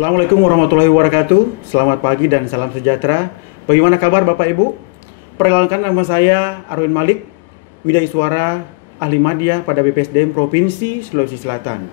Assalamualaikum warahmatullahi wabarakatuh. Selamat pagi dan salam sejahtera. Bagaimana kabar Bapak Ibu? Perkenalkan, nama saya Arwin Malik, Widya Iswara, ahli media pada BPSDM Provinsi Sulawesi Selatan.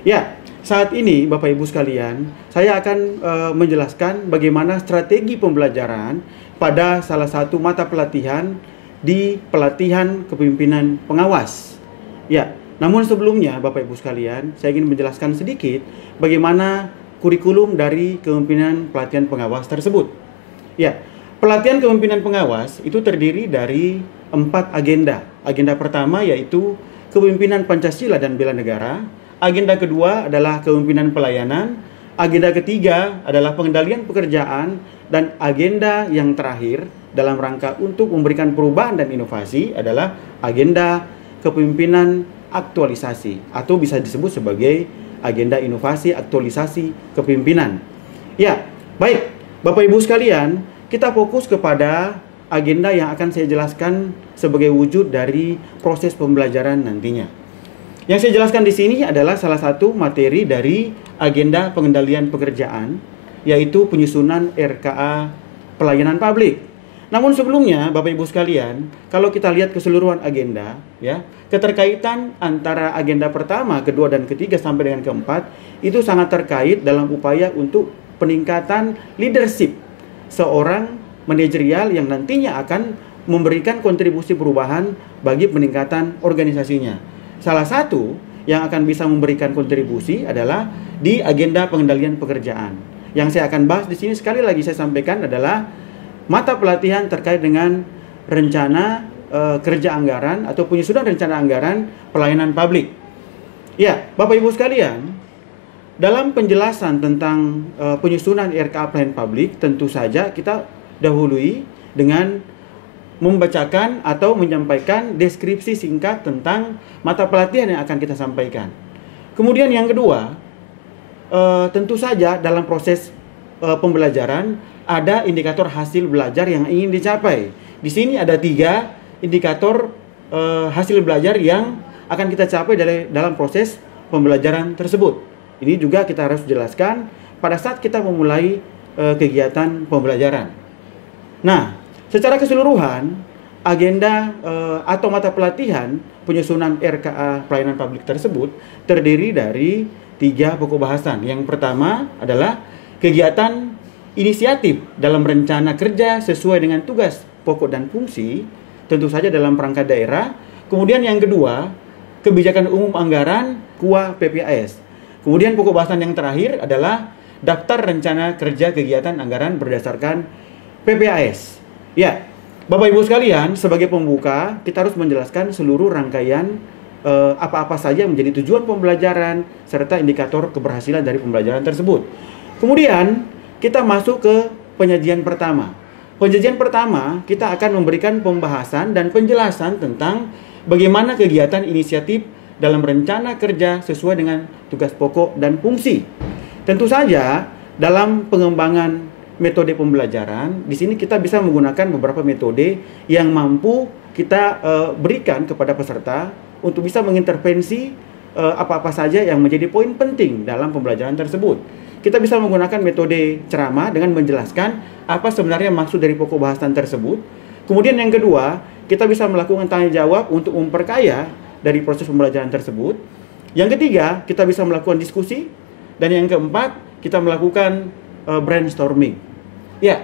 Ya, saat ini Bapak Ibu sekalian, saya akan menjelaskan bagaimana strategi pembelajaran pada salah satu mata pelatihan di pelatihan kepemimpinan pengawas. Ya, namun sebelumnya Bapak Ibu sekalian, saya ingin menjelaskan sedikit bagaimana kurikulum dari kepemimpinan pelatihan pengawas tersebut. Ya, pelatihan kepemimpinan pengawas itu terdiri dari 4 agenda. Agenda pertama yaitu kepemimpinan Pancasila dan bela negara. Agenda kedua adalah kepemimpinan pelayanan. Agenda ketiga adalah pengendalian pekerjaan. Dan agenda yang terakhir dalam rangka untuk memberikan perubahan dan inovasi adalah agenda kepemimpinan aktualisasi, atau bisa disebut sebagai agenda inovasi aktualisasi kepemimpinan. Ya, baik Bapak Ibu sekalian, kita fokus kepada agenda yang akan saya jelaskan sebagai wujud dari proses pembelajaran nantinya. Yang saya jelaskan di sini adalah salah satu materi dari agenda pengendalian pekerjaan, yaitu penyusunan RKA pelayanan publik. Namun sebelumnya Bapak Ibu sekalian, kalau kita lihat keseluruhan agenda, ya, keterkaitan antara agenda pertama, kedua, dan ketiga sampai dengan keempat itu sangat terkait dalam upaya untuk peningkatan leadership seorang manajerial yang nantinya akan memberikan kontribusi perubahan bagi peningkatan organisasinya. Salah satu yang akan bisa memberikan kontribusi adalah di agenda pengendalian pekerjaan. Yang saya akan bahas di sini, sekali lagi saya sampaikan, adalah mata pelatihan terkait dengan rencana kerja anggaran atau penyusunan rencana anggaran pelayanan publik. Ya, Bapak Ibu sekalian, dalam penjelasan tentang penyusunan RKA pelayanan publik, tentu saja kita dahului dengan membacakan atau menyampaikan deskripsi singkat tentang mata pelatihan yang akan kita sampaikan. Kemudian yang kedua, tentu saja dalam proses pembelajaran ada indikator hasil belajar yang ingin dicapai. Di sini ada 3 indikator hasil belajar yang akan kita capai dalam proses pembelajaran tersebut. Ini juga kita harus jelaskan pada saat kita memulai kegiatan pembelajaran. Nah, secara keseluruhan agenda atau mata pelatihan penyusunan RKA pelayanan publik tersebut terdiri dari 3 pokok bahasan. Yang pertama adalah kegiatan inisiatif dalam rencana kerja sesuai dengan tugas pokok dan fungsi, tentu saja dalam perangkat daerah. Kemudian yang kedua, kebijakan umum anggaran KUA PPAS. Kemudian pokok bahasan yang terakhir adalah daftar rencana kerja kegiatan anggaran berdasarkan PPAS. Ya, Bapak Ibu sekalian, sebagai pembuka kita harus menjelaskan seluruh rangkaian apa-apa saja yang menjadi tujuan pembelajaran serta indikator keberhasilan dari pembelajaran tersebut. Kemudian kita masuk ke penyajian pertama. Penyajian pertama, kita akan memberikan pembahasan dan penjelasan tentang bagaimana kegiatan inisiatif dalam rencana kerja sesuai dengan tugas pokok dan fungsi. Tentu saja, dalam pengembangan metode pembelajaran, di sini kita bisa menggunakan beberapa metode yang mampu kita berikan kepada peserta untuk bisa mengintervensi apa-apa saja yang menjadi poin penting dalam pembelajaran tersebut. Kita bisa menggunakan metode ceramah dengan menjelaskan apa sebenarnya maksud dari pokok bahasan tersebut. Kemudian yang kedua, kita bisa melakukan tanya jawab untuk memperkaya dari proses pembelajaran tersebut. Yang ketiga, kita bisa melakukan diskusi. Dan yang keempat, kita melakukan brainstorming. Ya,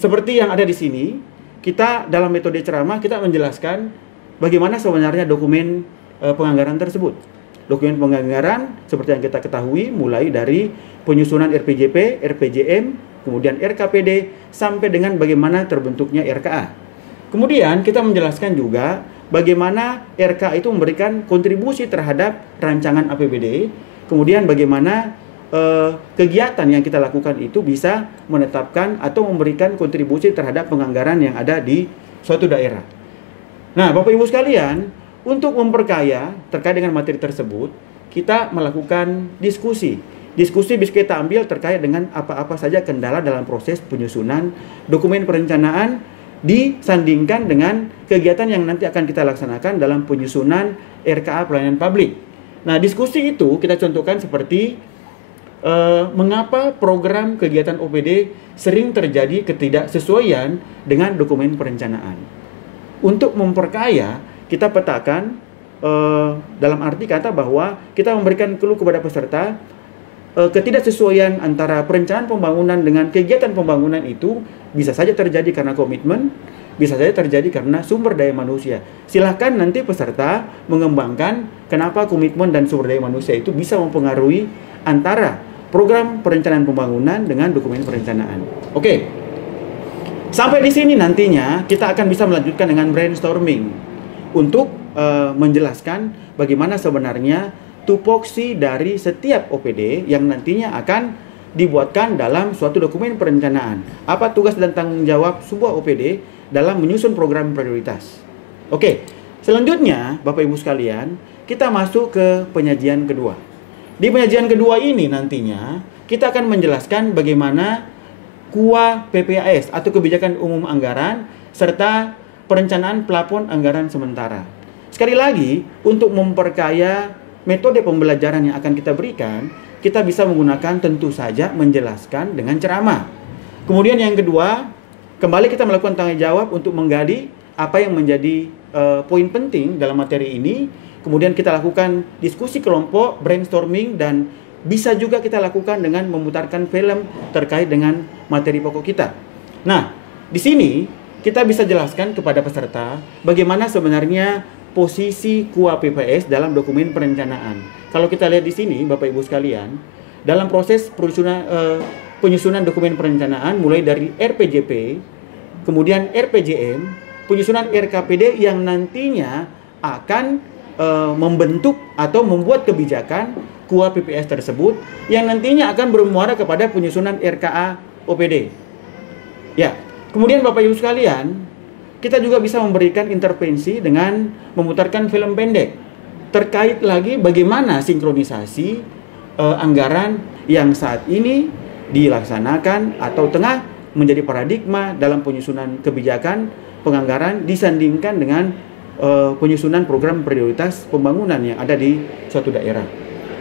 seperti yang ada di sini, kita dalam metode ceramah kita menjelaskan bagaimana sebenarnya dokumen penganggaran tersebut. Dokumen penganggaran seperti yang kita ketahui mulai dari penyusunan RPJP, RPJM, kemudian RKPD, sampai dengan bagaimana terbentuknya RKA. Kemudian kita menjelaskan juga bagaimana RKA itu memberikan kontribusi terhadap rancangan APBD, kemudian bagaimana kegiatan yang kita lakukan itu bisa menetapkan atau memberikan kontribusi terhadap penganggaran yang ada di suatu daerah. Nah, Bapak Ibu sekalian, untuk memperkaya terkait dengan materi tersebut, kita melakukan diskusi. Diskusi bisa kita ambil terkait dengan apa-apa saja kendala dalam proses penyusunan dokumen perencanaan disandingkan dengan kegiatan yang nanti akan kita laksanakan dalam penyusunan RKA pelayanan publik. Nah, diskusi itu kita contohkan seperti mengapa program kegiatan OPD sering terjadi ketidaksesuaian dengan dokumen perencanaan. Untuk memperkaya, kita petakan dalam arti kata bahwa kita memberikan clue kepada peserta ketidaksesuaian antara perencanaan pembangunan dengan kegiatan pembangunan itu bisa saja terjadi karena komitmen, bisa saja terjadi karena sumber daya manusia. Silahkan nanti peserta mengembangkan kenapa komitmen dan sumber daya manusia itu bisa mempengaruhi antara program perencanaan pembangunan dengan dokumen perencanaan. Oke. Sampai di sini nantinya kita akan bisa melanjutkan dengan brainstorming untuk menjelaskan bagaimana sebenarnya tupoksi dari setiap OPD yang nantinya akan dibuatkan dalam suatu dokumen perencanaan. Apa tugas dan tanggung jawab sebuah OPD dalam menyusun program prioritas. Oke, selanjutnya Bapak Ibu sekalian, kita masuk ke penyajian kedua. Di penyajian kedua ini nantinya kita akan menjelaskan bagaimana KUA PPAS atau Kebijakan Umum Anggaran serta perencanaan plafon anggaran sementara. Sekali lagi, untuk memperkaya metode pembelajaran yang akan kita berikan, kita bisa menggunakan tentu saja menjelaskan dengan ceramah. Kemudian yang kedua, kembali kita melakukan tanggung jawab untuk menggali apa yang menjadi poin penting dalam materi ini. Kemudian kita lakukan diskusi kelompok, brainstorming, dan bisa juga kita lakukan dengan memutarkan film terkait dengan materi pokok kita. Nah, di sini kita bisa jelaskan kepada peserta bagaimana sebenarnya posisi KUA PPAS dalam dokumen perencanaan. Kalau kita lihat di sini, Bapak Ibu sekalian, dalam proses penyusunan dokumen perencanaan mulai dari RPJP, kemudian RPJM, penyusunan RKPD yang nantinya akan membentuk atau membuat kebijakan KUA PPAS tersebut yang nantinya akan bermuara kepada penyusunan RKA OPD. Ya, kemudian Bapak Ibu sekalian, kita juga bisa memberikan intervensi dengan memutarkan film pendek terkait lagi bagaimana sinkronisasi anggaran yang saat ini dilaksanakan atau tengah menjadi paradigma dalam penyusunan kebijakan penganggaran disandingkan dengan penyusunan program prioritas pembangunan yang ada di suatu daerah.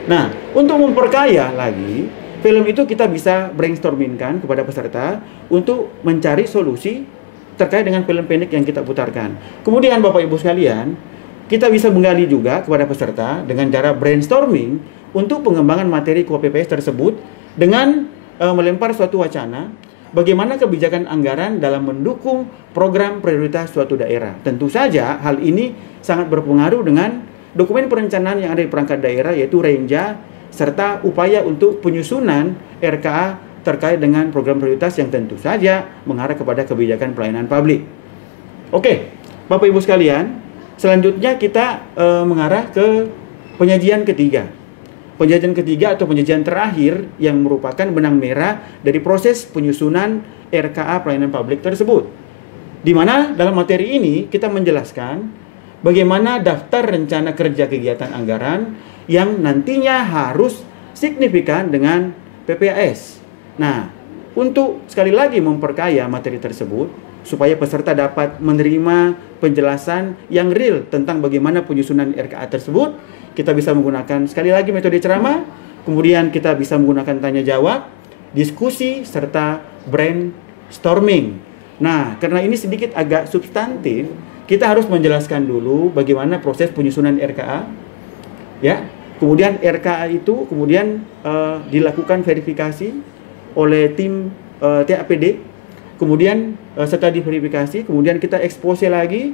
Nah, untuk memperkaya lagi, film itu kita bisa brainstormingkan kepada peserta untuk mencari solusi terkait dengan film pendek yang kita putarkan. Kemudian Bapak Ibu sekalian, kita bisa menggali juga kepada peserta dengan cara brainstorming untuk pengembangan materi KUA PPAS tersebut dengan melempar suatu wacana bagaimana kebijakan anggaran dalam mendukung program prioritas suatu daerah. Tentu saja hal ini sangat berpengaruh dengan dokumen perencanaan yang ada di perangkat daerah yaitu Renja serta upaya untuk penyusunan RKA terkait dengan program prioritas yang tentu saja mengarah kepada kebijakan pelayanan publik. Oke, Bapak Ibu sekalian, selanjutnya kita mengarah ke penyajian ketiga. Penyajian ketiga atau penyajian terakhir yang merupakan benang merah dari proses penyusunan RKA pelayanan publik tersebut. Di mana dalam materi ini kita menjelaskan bagaimana daftar rencana kerja kegiatan anggaran yang nantinya harus signifikan dengan PPAS. Nah, untuk sekali lagi memperkaya materi tersebut supaya peserta dapat menerima penjelasan yang real tentang bagaimana penyusunan RKA tersebut, kita bisa menggunakan sekali lagi metode ceramah, kemudian kita bisa menggunakan tanya jawab, diskusi, serta brainstorming. Nah, karena ini sedikit agak substantif, kita harus menjelaskan dulu bagaimana proses penyusunan RKA. Ya, kemudian RKA itu kemudian dilakukan verifikasi oleh tim TAPD, kemudian setelah diverifikasi, kemudian kita expose lagi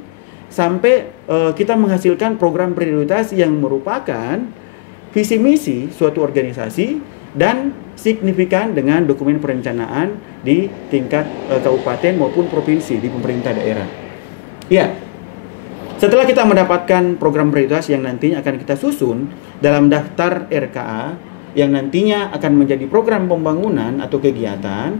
sampai kita menghasilkan program prioritas yang merupakan visi misi suatu organisasi dan signifikan dengan dokumen perencanaan di tingkat kabupaten maupun provinsi di pemerintah daerah. Ya, setelah kita mendapatkan program prioritas yang nantinya akan kita susun dalam daftar RKA yang nantinya akan menjadi program pembangunan atau kegiatan,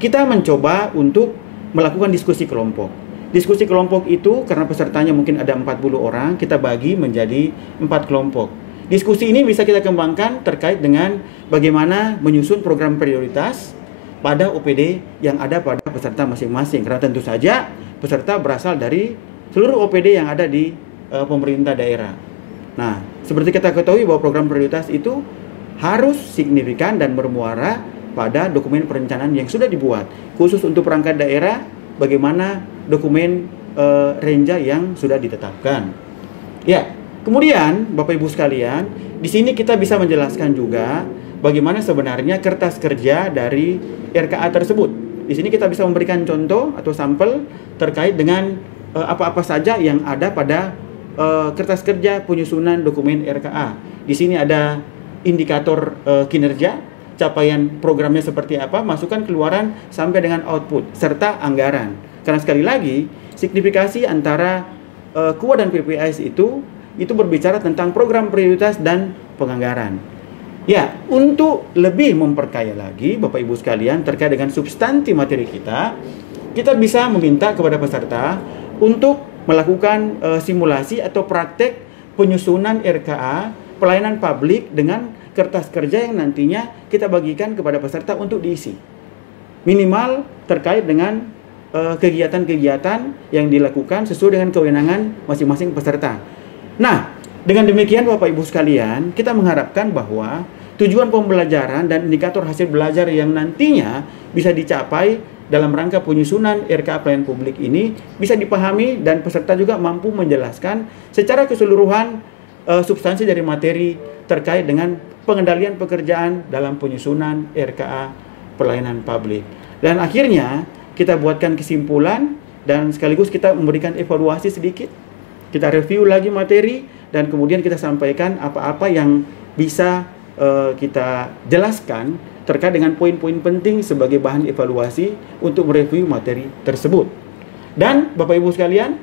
kita mencoba untuk melakukan diskusi kelompok. Diskusi kelompok itu karena pesertanya mungkin ada 40 orang, kita bagi menjadi 4 kelompok. Diskusi ini bisa kita kembangkan terkait dengan bagaimana menyusun program prioritas pada OPD yang ada pada peserta masing-masing. Karena tentu saja peserta berasal dari seluruh OPD yang ada di pemerintah daerah. Nah, seperti kita ketahui bahwa program prioritas itu harus signifikan dan bermuara pada dokumen perencanaan yang sudah dibuat. Khusus untuk perangkat daerah, bagaimana dokumen renja yang sudah ditetapkan. Ya, kemudian Bapak Ibu sekalian, di sini kita bisa menjelaskan juga bagaimana sebenarnya kertas kerja dari RKA tersebut. Di sini kita bisa memberikan contoh atau sampel terkait dengan apa-apa saja yang ada pada kertas kerja penyusunan dokumen RKA. Di sini ada indikator kinerja, capaian programnya seperti apa, masukan keluaran sampai dengan output, serta anggaran. Karena sekali lagi, signifikasi antara KUA dan PPAS itu berbicara tentang program prioritas dan penganggaran. Ya, untuk lebih memperkaya lagi Bapak Ibu sekalian terkait dengan substansi materi kita bisa meminta kepada peserta untuk melakukan simulasi atau praktek penyusunan RKA pelayanan publik dengan kertas kerja yang nantinya kita bagikan kepada peserta untuk diisi. Minimal terkait dengan kegiatan-kegiatan yang dilakukan sesuai dengan kewenangan masing-masing peserta. Nah, dengan demikian Bapak Ibu sekalian, kita mengharapkan bahwa tujuan pembelajaran dan indikator hasil belajar yang nantinya bisa dicapai dalam rangka penyusunan RKA pelayanan publik ini bisa dipahami dan peserta juga mampu menjelaskan secara keseluruhan substansi dari materi terkait dengan pengendalian pekerjaan dalam penyusunan RKA pelayanan publik. Dan akhirnya kita buatkan kesimpulan dan sekaligus kita memberikan evaluasi sedikit. Kita review lagi materi dan kemudian kita sampaikan apa-apa yang bisa kita jelaskan terkait dengan poin-poin penting sebagai bahan evaluasi untuk mereview materi tersebut. Dan Bapak Ibu sekalian,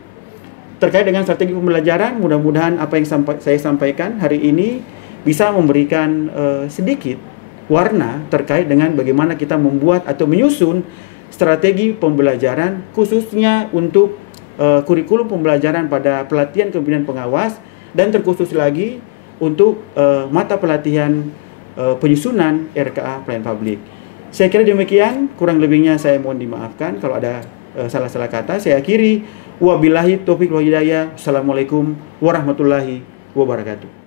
terkait dengan strategi pembelajaran, mudah-mudahan apa yang saya sampaikan hari ini bisa memberikan sedikit warna terkait dengan bagaimana kita membuat atau menyusun strategi pembelajaran khususnya untuk kurikulum pembelajaran pada pelatihan kepemimpinan pengawas dan terkhusus lagi untuk mata pelatihan penyusunan RKA pelayanan publik. Saya kira demikian, kurang lebihnya saya mohon dimaafkan kalau ada salah-salah kata. Saya akhiri, wabillahi taufiq wal hidayah. Assalamualaikum warahmatullahi wabarakatuh.